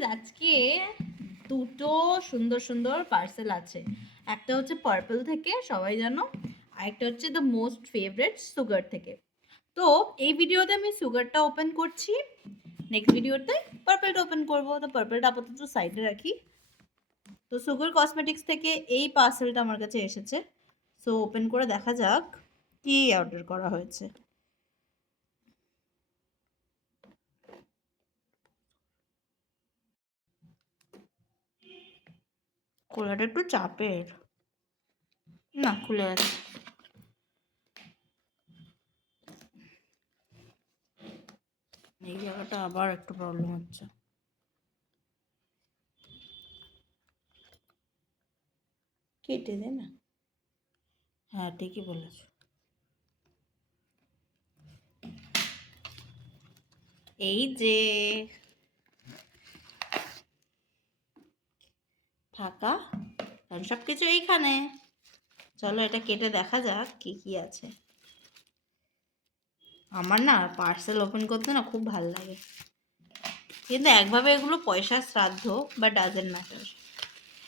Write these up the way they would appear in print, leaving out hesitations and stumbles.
Guys আজকে দুটো সুন্দর সুন্দর পার্সেল আছে। একটা হচ্ছে পার্পল থেকে, সবাই জানো, আর একটা হচ্ছে দ্য মোস্ট ফেভারিট সুগার থেকে। তো এই ভিডিওতে আমি সুগারটা ওপেন করছি, নেক্সট ভিডিওতে পার্পলটা ওপেন করবো। তো পার্পলটা আপাতত সাইডে রাখি। তো সুগার কসমেটিক্স থেকে এই পার্সেলটা আমার কাছে এসেছে। সো ওপেন করে দেখা যাক কি অর্ডার করা হয়েছে। খোলাটা একটু চাপের, না খুলে গেছে। এই জায়গাটা আবার একটু প্রবলেম হচ্ছে। কেটে দে না। হ্যাঁ ঠিকই বলেছ। এই যে থাকা কারণ সব কিছু এইখানে। চলো এটা কেটে দেখা যাক কি কি আছে। আমার না পার্সেল ওপেন করতে না খুব ভালো লাগে, কিন্তু একভাবে এগুলো পয়সার শ্রাদ্ধ, বা ডাজেন্ট ম্যাটার।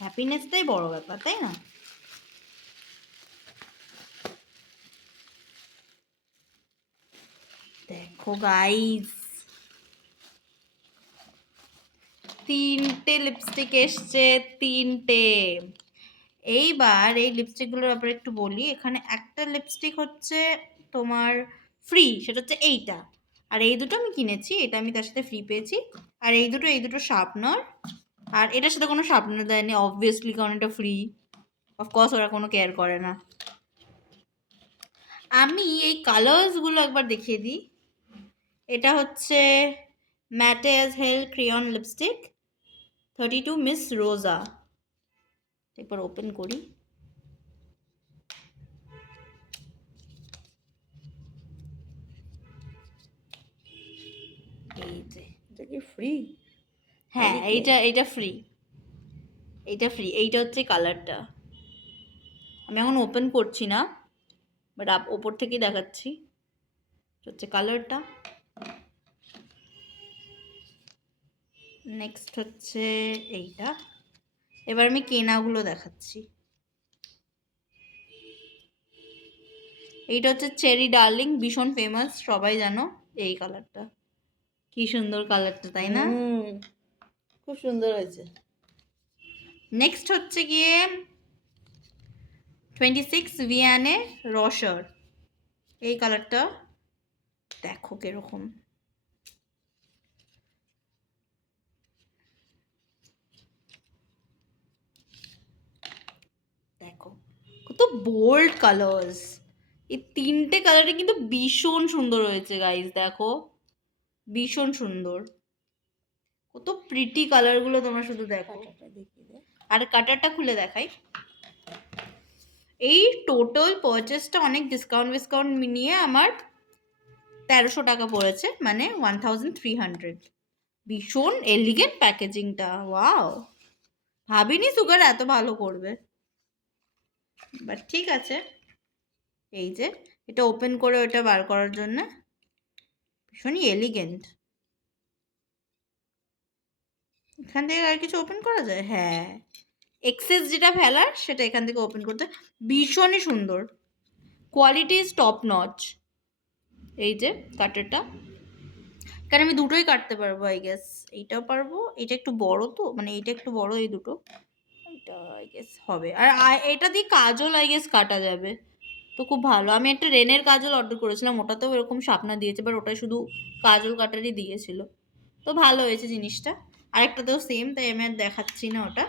হ্যাপিনেসটাই বড় ব্যাপার, তাই না? দেখো গাইস, তিনটে লিপস্টিক এসছে, তিনটে। এইবার এই লিপস্টিকগুলোর ব্যাপারে একটু বলি। এখানে একটা লিপস্টিক হচ্ছে তোমার ফ্রি, সেটা হচ্ছে এইটা। আর এই দুটো আমি কিনেছি, এটা আমি তার সাথে ফ্রি পেয়েছি। আর এই দুটো শার্পনার। আর এটার সাথে কোনো শার্পনার দেয়নি অবভিয়াসলি, কারণ এটা ফ্রি। অফকোর্স ওরা কোনো কেয়ার করে না। আমি এই কালার্সগুলো একবার দেখিয়ে দিই। এটা হচ্ছে ম্যাটে অ্যাজ হেল ক্রেয়ন লিপস্টিক 32 মিস রোজা। একবার ওপেন করি। এই যে, এটা কি ফ্রি? হ্যাঁ এইটা ফ্রি, এইটা হচ্ছে কালারটা। আমি এখন ওপেন করছি না, বাট ওপর থেকেই দেখাচ্ছি। হচ্ছে কালারটা। নেক্সট হচ্ছে এইটা। এবার আমি কেনাগুলো দেখাচ্ছি। এইটা হচ্ছে চেরি ডার্লিং, ভীষণ ফেমাস, সবাই জানো এই কালারটা। কি সুন্দর কালারটা, তাই না? খুব সুন্দর হয়েছে। নেক্সট হচ্ছে গিয়ে 26 ভিয়ানে রসার, এই কালারটা। দেখো কিরকম, দেখো কত বোল্ড কালার্স। এই তিনটে কালারে কিন্তু ভীষণ সুন্দর হয়েছে গাইস, দেখো ভীষণ সুন্দর। কত প্রিটি কালারগুলো তোমরা শুধু দেখো। আর কাটারটা খুলে দেখাই। এই টোটাল পারচেসটা অনেক ডিসকাউন্ট নিয়ে আমার 1300 টাকা পড়েছে, মানে 1300। ভীষণ এলিগেন্ট প্যাকেজিংটা, ওয়াও। ভাবিনি সুগার এত ভালো করবে, বাট ঠিক আছে। এই যে এটা ওপেন করে ওটা বার করার জন্য ভীষণই এলিগেন্ট। এখান থেকে আর কিছু ওপেন করা যায়? হ্যাঁ, এক্সেস যেটা ফেলার সেটা এখান থেকে ওপেন করতে। ভীষণই সুন্দর, কোয়ালিটি ইজ টপ নচ। এই যে কাটারটা, কারণ আমি দুটোই কাটতে পারবো আই গেস। এইটাও পারবো, এটা একটু বড় তো, মানে এইটা একটু বড়, এই দুটো এটা আই গেস হবে। আর এটা দিয়ে কাজল আই গেস কাটা যাবে, তো খুব ভালো। আমি একটা রেনের কাজল অর্ডার করেছিলাম, ওটাতেও এরকম শাপনা দিয়েছে, বাট ওটা শুধু কাজল কাটারই দিয়েছিল। তো ভালো হয়েছে জিনিসটা। আরেকটাতেও সেম, তাই আমি আর দেখাচ্ছি না ওটা।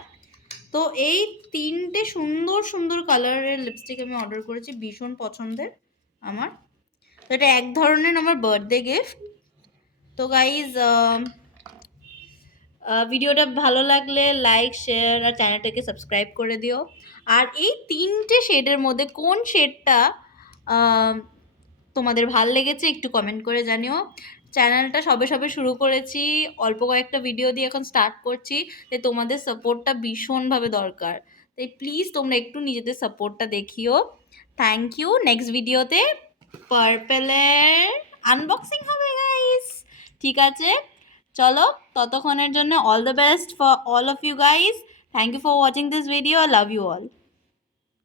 তো এই তিনটে সুন্দর সুন্দর কালারের লিপস্টিক আমি অর্ডার করেছি, ভীষণ পছন্দের আমার। তো এটা এক ধরনের আমার বার্থডে গিফট। তো গাইজ, ভিডিওটা ভালো লাগলে লাইক, শেয়ার আর চ্যানেলটাকে সাবস্ক্রাইব করে দিও। আর এই তিনটে শেডের মধ্যে কোন শেডটা তোমাদের ভাল লেগেছে একটু কমেন্ট করে জানিও। চ্যানেলটা সবে সবে শুরু করেছি, অল্প কয়েকটা ভিডিও দিয়ে এখন স্টার্ট করছি, তাই তোমাদের সাপোর্টটা ভীষণভাবে দরকার। তাই প্লিজ তোমরা একটু নিজেদের সাপোর্টটা দেখিও। Thank you. নেক্সট ভিডিওতে পার্পেলের আনবক্সিং হবে গাইস, ঠিক আছে? চলো ততক্ষণের জন্য all the best for all of you guys. Thank you for watching this video, love you all.